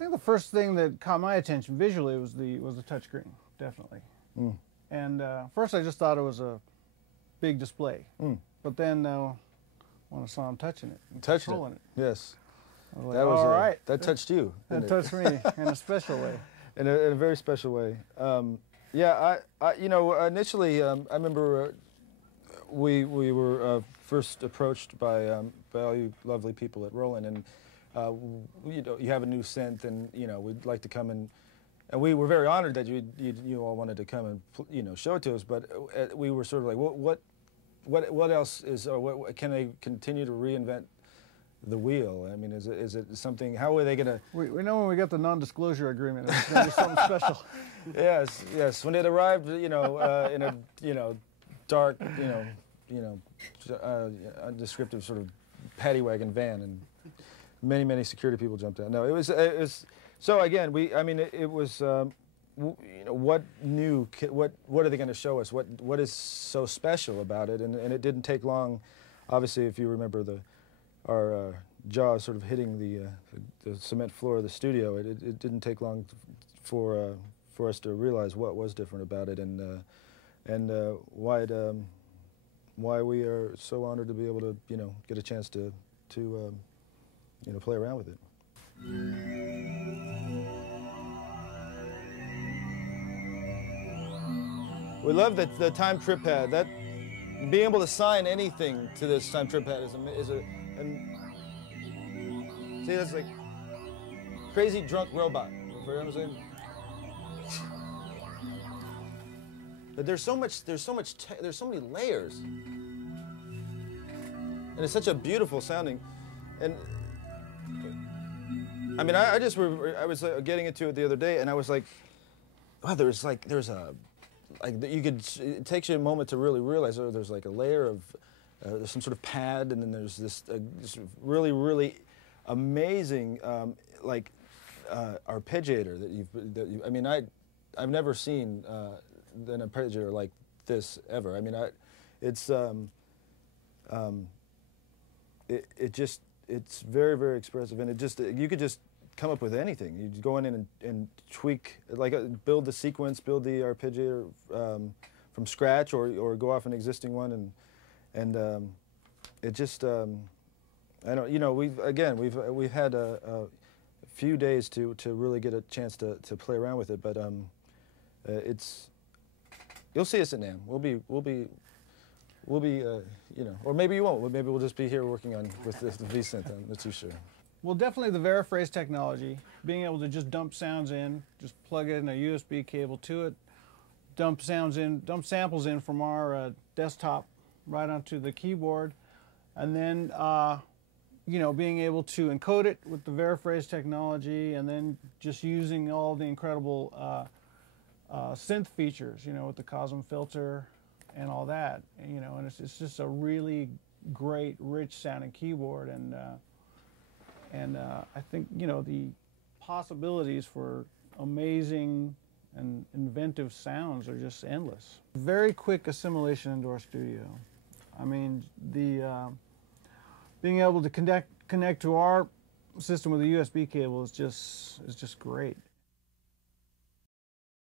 think the first thing that caught my attention visually was the touchscreen, definitely. Mm. And first I just thought it was a big display, but then when I saw him touching it, controlling it, yes, I was like, that was all right, that touched you. That touched me in a special way. In a very special way. Yeah, you know, initially I remember we were first approached by all you lovely people at Roland, and you know, you have a new synth, and you know, we'd like to come and we were very honored that you all wanted to come and you know, show it to us. But we were sort of like, what else is, or what can they continue to reinvent the wheel? I mean, is it something? How are they going to? We know when we get the non-disclosure agreement, it's going to be something special. Yes, yes. When it arrived, you know, in a dark, undescriptive sort of paddy wagon van, and many security people jumped out. No, it was so again. It was. You know, what are they going to show us? What is so special about it? And it didn't take long. Obviously, if you remember our jaws sort of hitting the cement floor of the studio, it didn't take long for us to realize what was different about it, and why we are so honored to be able to get a chance to play around with it. We love that the time trip pad. That being able to sign anything to this time trip pad see, that's like crazy drunk robot. You know what I'm saying? But there's so many layers, and it's such a beautiful sounding. And I mean, I was getting into it the other day, and I was like, wow, there's a. It takes you a moment to really realize, oh, there's like a layer of there's some sort of pad, and then there's this really amazing arpeggiator I mean, I've never seen an arpeggiator like this ever. I mean, it's very expressive, and you could just come up with anything. You go in and tweak, build the sequence, build the arpeggiator from scratch, or go off an existing one, and it just I don't, we've had a few days to really get a chance to play around with it, but you'll see us at NAMM. We'll be or maybe you won't. Maybe we'll just be here working with the V-Synth. I'm not too sure. Well, definitely the Veriphrase technology, being able to just dump sounds in, just plug in a USB cable to it, dump samples in from our desktop right onto the keyboard, and then being able to encode it with the Veriphrase technology, and then just using all the incredible synth features, with the Cosm filter and all that, and it's just a really great, rich sounding keyboard, and I think, the possibilities for amazing and inventive sounds are just endless. Very quick assimilation into our studio. I mean, being able to connect to our system with a USB cable is just great.